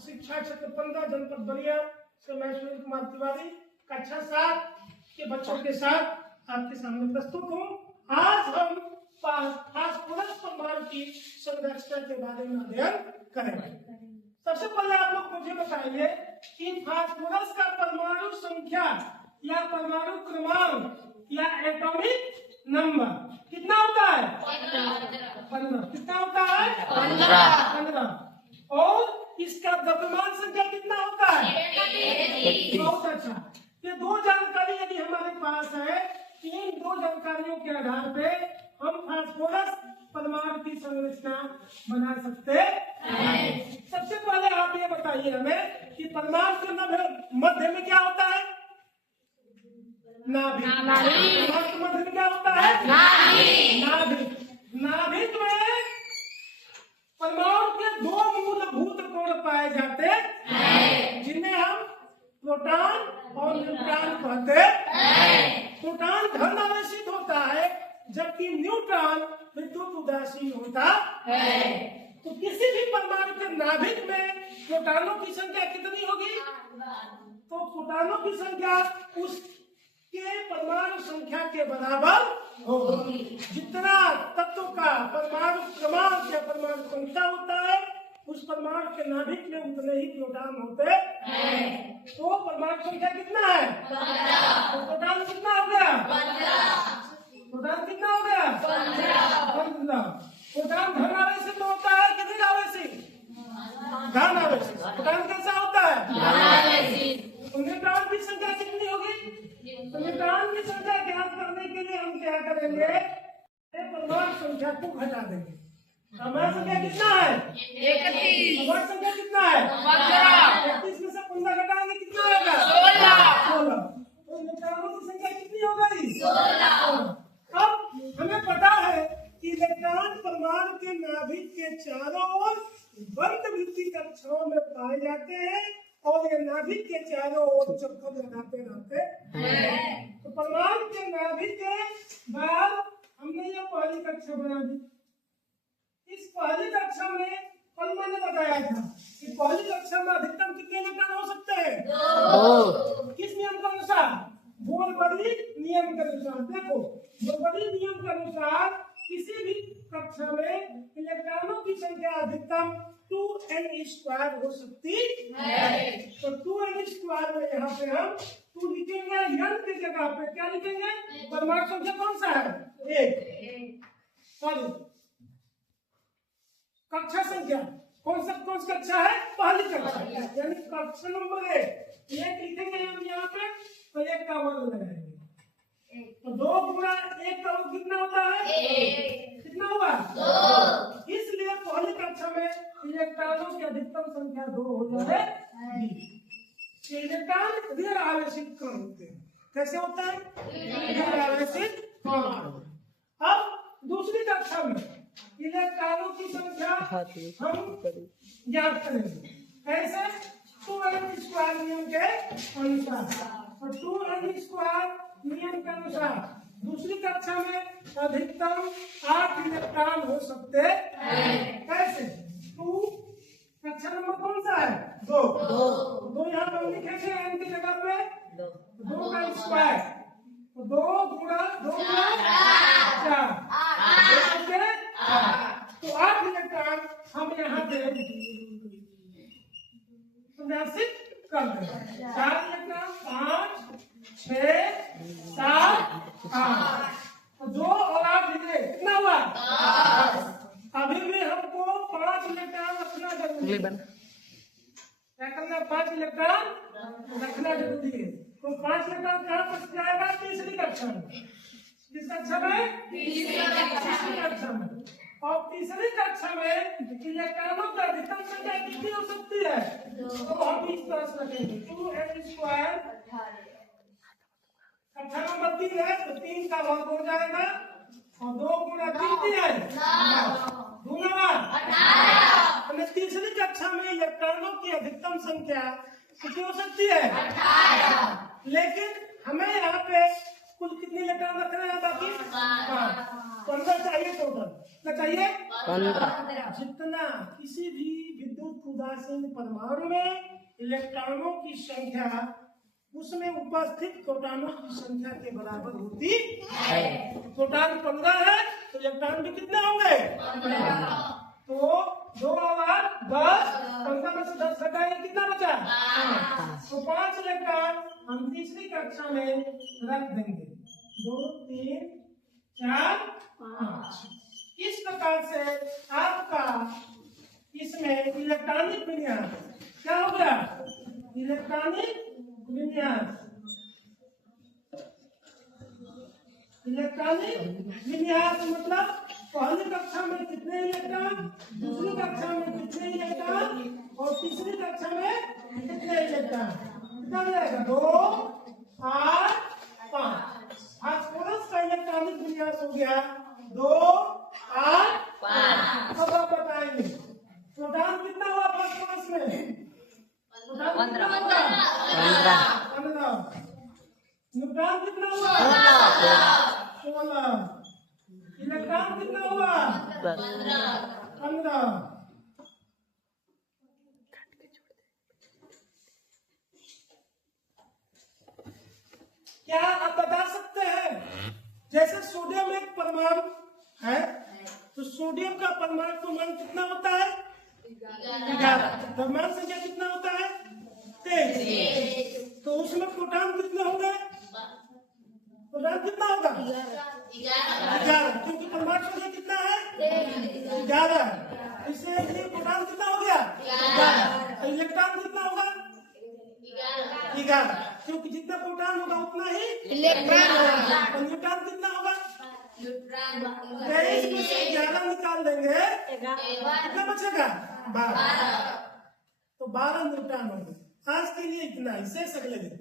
शिक्षा क्षेत्र 15 जनपद बलिया से मैं सुनील कुमार तिवारी कक्षा 7 के बच्चों के साथ आपके सामने प्रस्तुत हूँ। आज हम फास्फोरस परमाणु की संरचना के बारे में अध्ययन करेंगे। सबसे पहले आप लोग मुझे बताइए कि फास्फोरस का परमाणु संख्या या परमाणु क्रमांक या एटॉमिक नंबर कितना होता है? 15। कितना होता है? 15। और इसका द्रव्यमान संख्या कितना होता है? बहुत अच्छा। ये दो जानकारी यदि हमारे पास है, इन दो जानकारियों के आधार पे हम फास्फोरस परमाणु की संरचना बना सकते हैं। सबसे पहले आप ये बताइए हमें कि परमाणु के मध्य में क्या होता है? नाभिक। परमाणु के मध्य में क्या होता है? नाभिक। नाभिक में परमाणु के दो मूलभूत कोण पाए जाते हैं, जिन्हें हम प्रोटॉन और न्यूट्रॉन कहते हैं। प्रोटॉन धन आवेशित होता है जबकि न्यूट्रॉन विद्युत उदासीन होता है। तो किसी भी परमाणु के नाभिक में प्रोटॉनों की संख्या कितनी होगी? तो प्रोटॉनों की संख्या उसके परमाणु संख्या के बराबर होगी। जितना तत्व का परमाणु क्रमांक या परमाणु संख्या होता है, उस परमाणु के नाभिक में उतने ही प्रोटॉन होते हैं। तो परमाणु संख्या कितना है? तो प्रोटॉन कितना हो गया? प्रोटॉन कितना हो गया? 15। प्रोटॉन धन आवेशित होता है कि ऋण आवेशित? धन आवेशित। प्रोटॉन कैसा होता है? धन आवेशित। तो न्यूट्रॉन की संख्या कितनी होगी? तो न्यूट्रॉन की संख्या ज्ञात करने के लिए हम क्या करेंगे? परमाणु संख्या को घटा देंगे। परमाणु संख्या कितना है? 31। परमाणु संख्या कितना है? 15। 31 में से 15 घटाएंगे कितना होगा? 16। तो न्यूट्रॉनों की संख्या कितनी हो गई? 16। अब हमें पता है कि इलेक्ट्रॉन परमाणु के नाभिक के चारों ओर बंद वृत्तीय कक्षाओं में पाए जाते हैं और ये नाभिक के चारों ओर चक्कर लगाते रहते हैं। तो परमाणु के नाभिक के बाद हमने ये पहली कक्षा बना दी। इस पहली कक्षा में कल मैंने बताया था कि पहली कक्षा में अधिकतम कितने इलेक्ट्रॉन हो सकते हैं? 2। किस नियम के अनुसार? बोल्बरी नियम के अनुसार। देखो, बोल्बरी नियम के अनुसार किसी भी कक्षा में इलेक्ट्रॉनों की संख्या अधिकतम 2n² हो सकती है। तो 2n² में यहाँ पे हम 2 लिखेंगे, n की जगह पे क्या लिखेंगे? परमाणु संख्या कौन सा है? 1। सॉरी, कक्षा संख्या कौन सा कक्षा है? पहली कक्षा, यानी कक्षा नंबर 1 लिखेंगे हम यहाँ पे, तो 1 का वर्ग लगाएंगे। तो 2 गुणा 1 का वर्ग कितना होता है? 1। कितना हुआ? 2। इसलिए पहली कक्षा में इलेक्ट्रॉनों की अधिकतम संख्या 2 हो जाएगी। इलेक्ट्रॉन ऋण आवेशित कण होते हैं। कैसे होता है? ऋण आवेशित कण। अब दूसरी कक्षा में इलेक्ट्रॉनों की संख्या हम ज्ञात करेंगे। कैसे? 2n² नियम के अनुसार। और 2n² नियम के अनुसार दूसरी कक्षा में अधिकतम 8 इलेक्ट्रॉन हो सकते हैं। कैसे? 2 कक्षा नंबर कौन सा है? 2 यहाँ पर लिखेंगे n की जगह पे 2 का स्क्वायर। 2 गुणा 2 गुणा 4। तो 8 इलेक्ट्रॉन हम यहाँ पे संरक्षित कर देंगे। 4 इलेक्ट्रॉन 5, 6, 7, 8। 2 और 8 कितना हुआ? 10। अभी भी हमको 5 इलेक्ट्रॉन रखना जरूरी है। क्या करना? 5 इलेक्ट्रॉन रखना जरूरी है। तो 5 इलेक्ट्रॉन कहाँ पर जाएगा? तीसरी कक्षा में। किस कक्षा में? तीसरी कक्षा में। और तीसरी कक्षा में इलेक्ट्रॉनों की अधिकतम संख्या कितनी हो सकती है? तो हम इस तरह से रखेंगे 2n²। कक्षा नंबर 3 है तो 3 का वर्ग हो जाएगा और 2 गुणा 3 है 18। तीसरी कक्षा में इलेक्ट्रॉनों की अधिकतम संख्या कितनी हो सकती है? 18। लेकिन हमें यहाँ पे कुल कितने इलेक्ट्रॉन रख रहे हैं बाकी? 15 चाहिए टोटल। क्या चाहिए? 15। जितना किसी भी विद्युत उदासीन परमाणु में इलेक्ट्रॉनों की संख्या उसमें उपस्थित प्रोटॉनों की संख्या के बराबर होती है। प्रोटॉन 15 है तो इलेक्ट्रॉन भी कितने होंगे? 15। तो 2 और 10, 15 में से 10 घटाएंगे कितना बचा? 5। तो 5 इलेक्ट्रॉन हम तीसरी कक्षा में रख देंगे। 2 3 4 5। इस प्रकार से आपका इसमें इलेक्ट्रॉनिक विन्यास क्या हो गया? इलेक्ट्रॉनिक विन्यास। इलेक्ट्रॉनिक विन्यास मतलब पहली कक्षा में कितने इलेक्ट्रॉन, दूसरी कक्षा में कितने इलेक्ट्रॉन और तीसरी कक्षा में कितने इलेक्ट्रॉन। कितना जाएगा? 2 8 5। फास्फोरस का इलेक्ट्रॉनिक विन्यास हो गया 2 8 5। अब आप बताएंगे प्रोटॉन कितना हुआ फास्फोरस में? 15। न्यूट्रॉन कितना हुआ? 16। इलेक्ट्रॉन कितना हुआ? 15। क्या आप बता सकते हैं जैसे सोडियम एक परमाणु है तो सोडियम का परमाणु क्रमांक कितना होता है? 11। परमाणु संख्या कितना होता है? 23। तो उसमें प्रोटॉन कितने होंगे? प्रोटॉन कितना होगा? 11। क्योंकि परमाणु संख्या कितना है? 11। इससे प्रोटॉन कितना हो गया? 11। इलेक्ट्रॉन कितना होगा? 11। क्योंकि जितना प्रोटॉन होगा उतना ही इलेक्ट्रॉन होगा। और न्यूट्रॉन कितना होगा? 23 में से 11 निकाल देंगे कितना बचेगा? 12। तो 12 न्यूट्रॉन होंगे। आज के लिए इतना ही, शेष अगले दिन।